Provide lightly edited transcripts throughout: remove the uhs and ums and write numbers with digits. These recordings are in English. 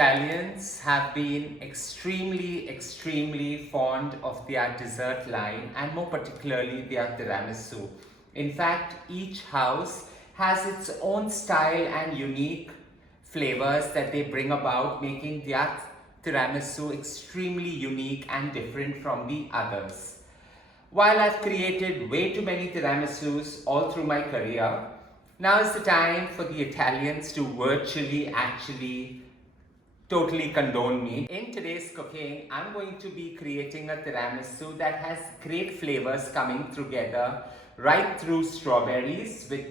Italians have been extremely fond of their dessert line, and more particularly their tiramisu. In fact, each house has its own style and unique flavors that they bring about, making their tiramisu extremely unique and different from the others. While I've created way too many tiramisus all through my career, now is the time for the Italians to actually totally condone me. In today's cooking, I'm going to be creating a tiramisu that has great flavors coming together right through strawberries with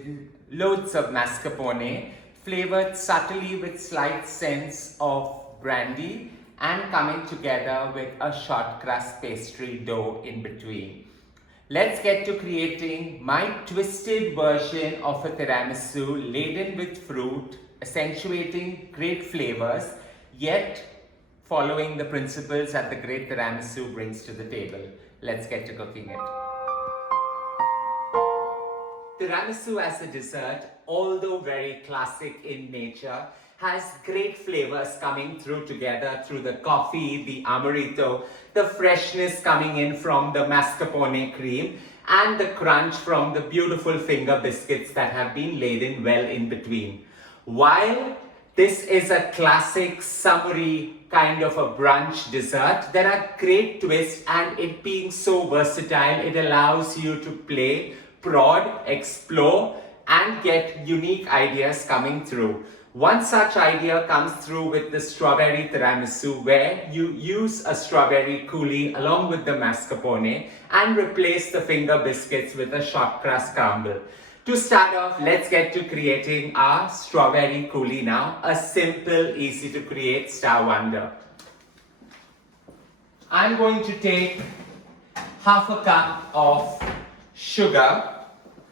loads of mascarpone, flavored subtly with slight sense of brandy, and coming together with a shortcrust pastry dough in between. Let's get to creating my twisted version of a tiramisu laden with fruit, accentuating great flavors, yet following the principles that the great tiramisu brings to the table. Let's get to cooking it. Tiramisu as a dessert, although very classic in nature, has great flavors coming through together through the coffee, the amaretto, the freshness coming in from the mascarpone cream, and the crunch from the beautiful finger biscuits that have been laden well in between. While this is a classic summery kind of a brunch dessert, there are great twists, and it being so versatile, it allows you to play, prod, explore, and get unique ideas coming through. One such idea comes through with the strawberry tiramisu, where you use a strawberry coulis along with the mascarpone and replace the finger biscuits with a shortcrust crumble. To start off, let's get to creating our strawberry coulis now, a simple, easy to create star wonder. I'm going to take half a cup of sugar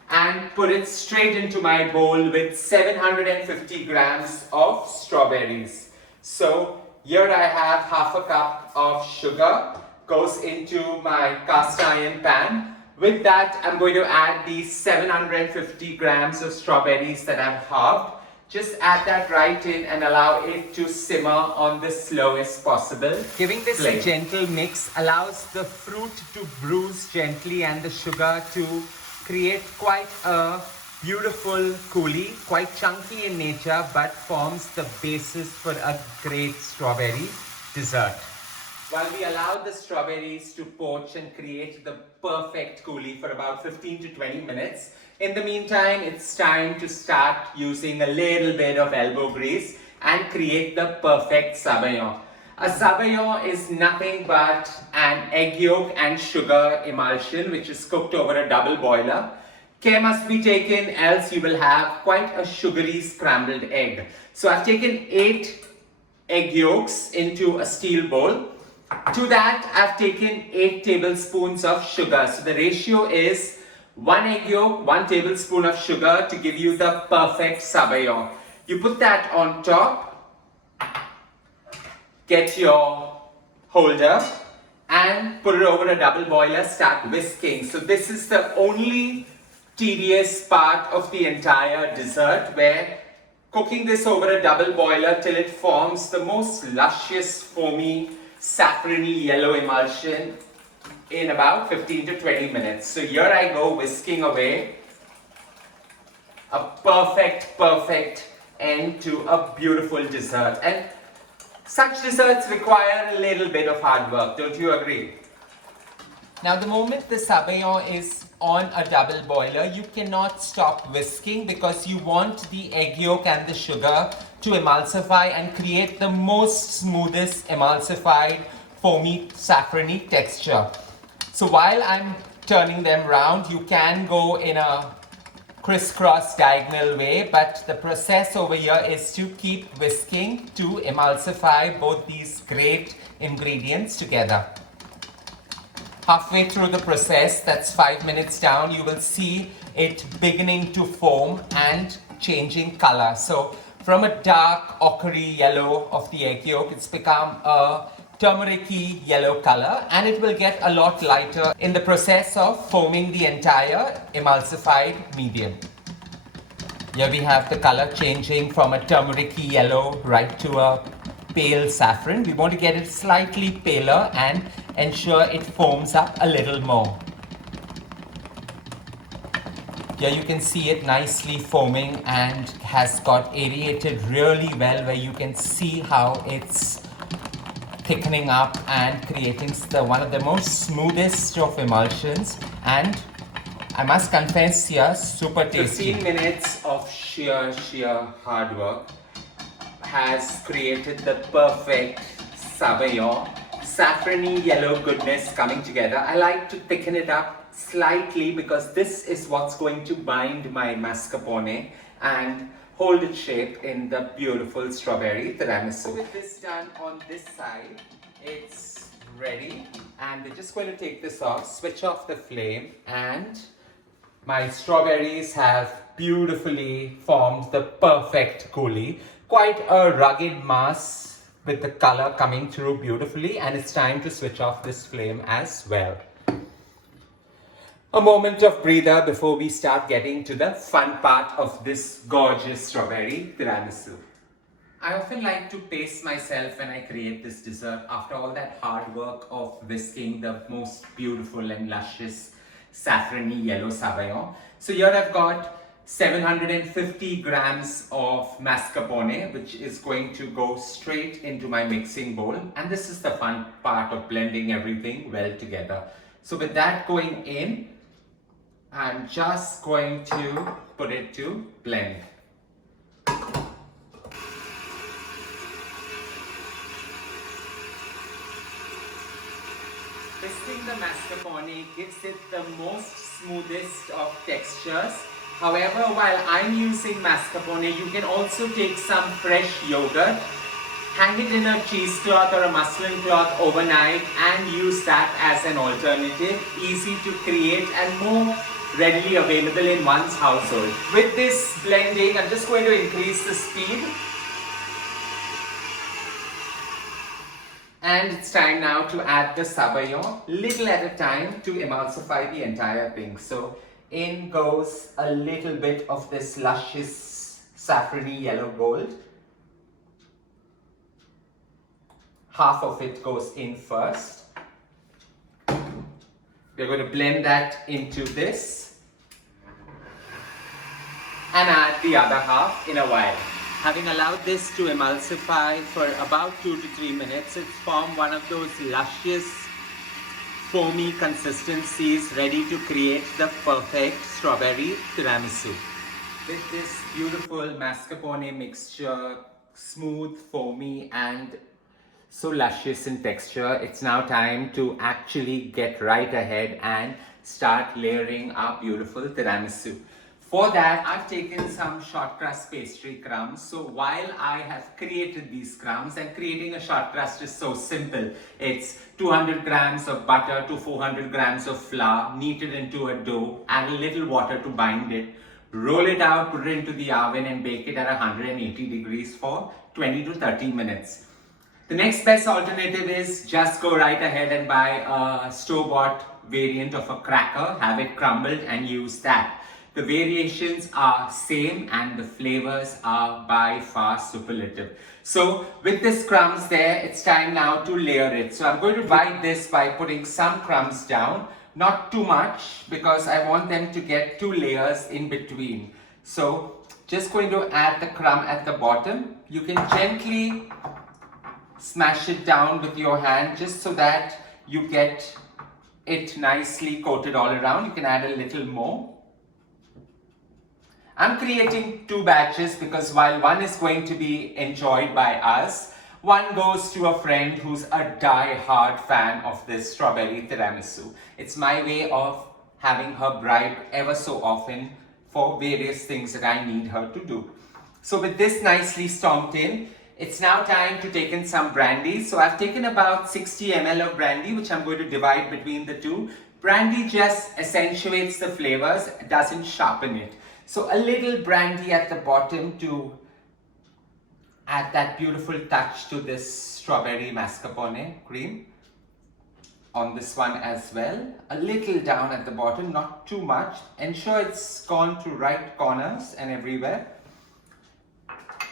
and put it straight into my bowl with 750 grams of strawberries. So here I have half a cup of sugar, goes into my cast iron pan. With that, I'm going to add these 750 grams of strawberries that I've halved. Just add that right in and allow it to simmer on the slowest possible. Giving this a gentle mix allows the fruit to bruise gently and the sugar to create quite a beautiful coulis, quite chunky in nature, but forms the basis for a great strawberry dessert. While we allow the strawberries to poach and create the perfect coulis for about 15 to 20 minutes, in the meantime, it's time to start using a little bit of elbow grease and create the perfect sabayon. A sabayon is nothing but an egg yolk and sugar emulsion which is cooked over a double boiler. Care must be taken, else you will have quite a sugary scrambled egg. So I've taken 8 egg yolks into a steel bowl. To that, I've taken 8 tablespoons of sugar. So the ratio is 1 egg yolk, 1 tablespoon of sugar to give you the perfect sabayon. You put that on top. Get your holder and put it over a double boiler, start whisking. So this is the only tedious part of the entire dessert, where cooking this over a double boiler till it forms the most luscious, foamy, saffrony yellow emulsion in about 15 to 20 minutes. So here I go whisking away. A perfect end to a beautiful dessert. And such desserts require a little bit of hard work, don't you agree? Now the moment the sabayon is on a double boiler, you cannot stop whisking because you want the egg yolk and the sugar to emulsify and create the most smoothest emulsified foamy saffrony texture. So while I'm turning them round, you can go in a crisscross diagonal way, but the process over here is to keep whisking to emulsify both these great ingredients together. Halfway through the process, that's 5 minutes down, you will see it beginning to foam and changing color. So from a dark ochre yellow of the egg yolk, it's become a turmeric-y yellow color, and it will get a lot lighter in the process of foaming the entire emulsified medium. Here we have the color changing from a turmeric-y yellow right to a pale saffron. We want to get it slightly paler and ensure it foams up a little more. Here you can see it nicely foaming and has got aerated really well, where you can see how it's thickening up and creating one of the most smoothest of emulsions, and I must confess here, super tasty. 15 minutes of sheer hard work has created the perfect sabayon, saffrony yellow goodness coming together. I like to thicken it up slightly because this is what's going to bind my mascarpone and hold its shape in the beautiful strawberry tiramisu. With this done on this side, it's ready, and we're just going to take this off, switch off the flame, and my strawberries have beautifully formed the perfect coulis. Quite a rugged mass with the color coming through beautifully, and it's time to switch off this flame as well. A moment of breather before we start getting to the fun part of this gorgeous strawberry tiramisu. I often like to pace myself when I create this dessert after all that hard work of whisking the most beautiful and luscious saffrony yellow sabayon. So here I've got 750 grams of mascarpone, which is going to go straight into my mixing bowl. And this is the fun part of blending everything well together. So with that going in, I'm just going to put it to blend. Whisking the mascarpone gives it the most smoothest of textures. However, while I'm using mascarpone, you can also take some fresh yogurt, hang it in a cheesecloth or a muslin cloth overnight and use that as an alternative. Easy to create and more readily available in one's household. With this blending, I'm just going to increase the speed. And it's time now to add the sabayon, little at a time, to emulsify the entire thing. So in goes a little bit of this luscious saffrony yellow gold. Half of it goes in first. We're going to blend that into this and add the other half in a while. Having allowed this to emulsify for about 2 to 3 minutes, it's formed one of those luscious, foamy consistencies ready to create the perfect strawberry tiramisu. With this beautiful mascarpone mixture, smooth, foamy, and so luscious in texture, it's now time to actually get right ahead and start layering our beautiful tiramisu. For that, I've taken some shortcrust pastry crumbs. So while I have created these crumbs, and creating a shortcrust is so simple. It's 200 grams of butter to 400 grams of flour, kneaded into a dough, add a little water to bind it, roll it out, put it into the oven and bake it at 180 degrees for 20 to 30 minutes. The next best alternative is just go right ahead and buy a store-bought variant of a cracker, have it crumbled and use that. The variations are same and the flavors are by far superlative. So with this crumbs there, it's time now to layer it. So I'm going to divide this by putting some crumbs down, not too much because I want them to get 2 layers in between. So just going to add the crumb at the bottom. You can gently smash it down with your hand just so that you get it nicely coated all around. You can add a little more. I'm creating 2 batches because while one is going to be enjoyed by us, one goes to a friend who's a die-hard fan of this strawberry tiramisu. It's my way of having her bribe ever so often for various things that I need her to do. So with this nicely stomped in, it's now time to take in some brandy. So I've taken about 60 ml of brandy, which I'm going to divide between the 2. Brandy just accentuates the flavors, doesn't sharpen it. So a little brandy at the bottom to add that beautiful touch to this strawberry mascarpone cream. On this one as well. A little down at the bottom, not too much. Ensure it's gone to right corners and everywhere.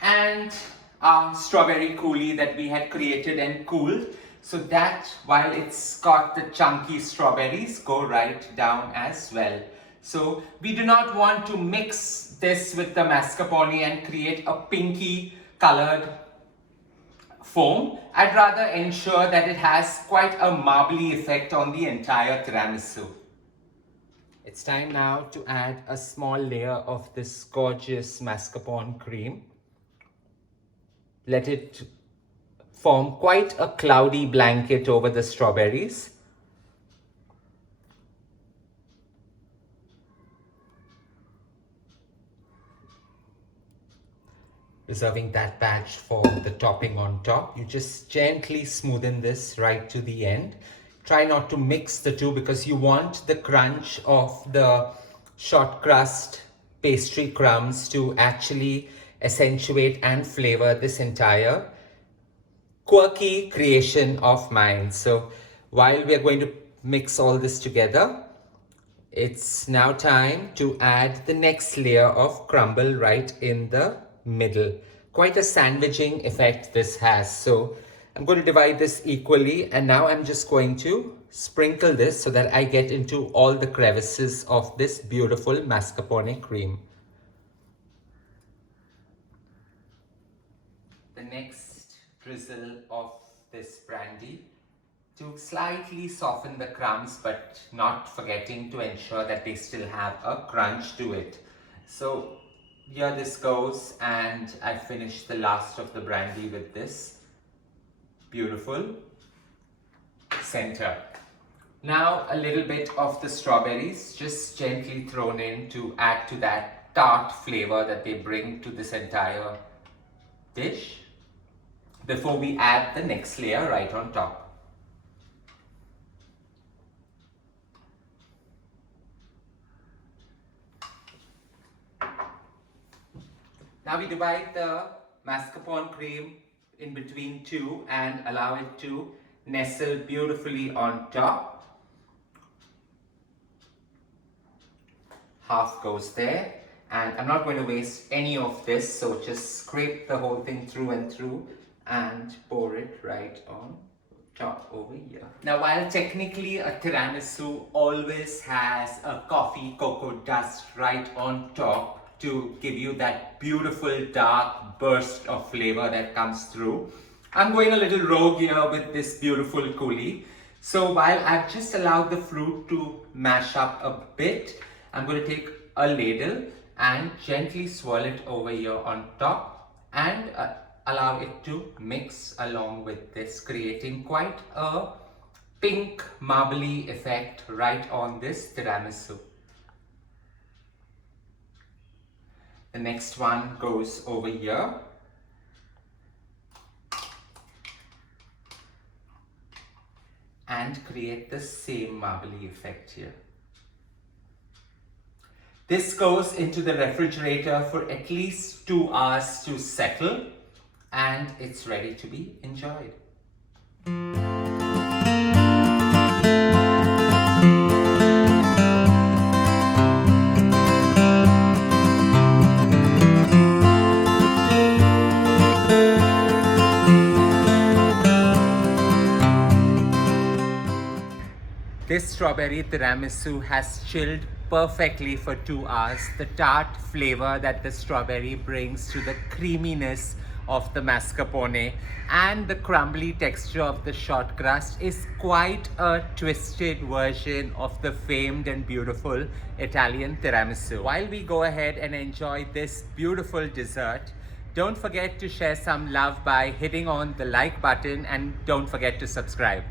And our strawberry coulis that we had created and cooled. So that, while it's got the chunky strawberries, go right down as well. So we do not want to mix this with the mascarpone and create a pinky colored foam. I'd rather ensure that it has quite a marbly effect on the entire tiramisu. It's time now to add a small layer of this gorgeous mascarpone cream. Let it form quite a cloudy blanket over the strawberries. Reserving that batch for the topping on top. You just gently smoothen this right to the end. Try not to mix the two because you want the crunch of the short crust pastry crumbs to actually accentuate and flavor this entire quirky creation of mine. So while we are going to mix all this together, it's now time to add the next layer of crumble right in the middle. Quite a sandwiching effect this has. So I'm going to divide this equally, and now I'm just going to sprinkle this so that I get into all the crevices of this beautiful mascarpone cream. The next drizzle of this brandy to slightly soften the crumbs, but not forgetting to ensure that they still have a crunch to it. So here this goes, and I finished the last of the brandy with this beautiful center. Now a little bit of the strawberries just gently thrown in to add to that tart flavor that they bring to this entire dish before we add the next layer right on top. Now we divide the mascarpone cream in between two and allow it to nestle beautifully on top. Half goes there, and I'm not going to waste any of this, so just scrape the whole thing through and through and pour it right on top over here. Now, while technically a tiramisu always has a coffee cocoa dust right on top to give you that beautiful dark burst of flavor that comes through, I'm going a little rogue here with this beautiful coulis. So while I've just allowed the fruit to mash up a bit, I'm going to take a ladle and gently swirl it over here on top and allow it to mix along with this, creating quite a pink marbly effect right on this tiramisu. The next one goes over here. And create the same marbly effect here. This goes into the refrigerator for at least 2 hours to settle, and it's ready to be enjoyed. This strawberry tiramisu has chilled perfectly for 2 hours. The tart flavor that the strawberry brings to the creaminess of the mascarpone and the crumbly texture of the short crust is quite a twisted version of the famed and beautiful Italian tiramisu. While we go ahead and enjoy this beautiful dessert, don't forget to share some love by hitting on the like button, and don't forget to subscribe.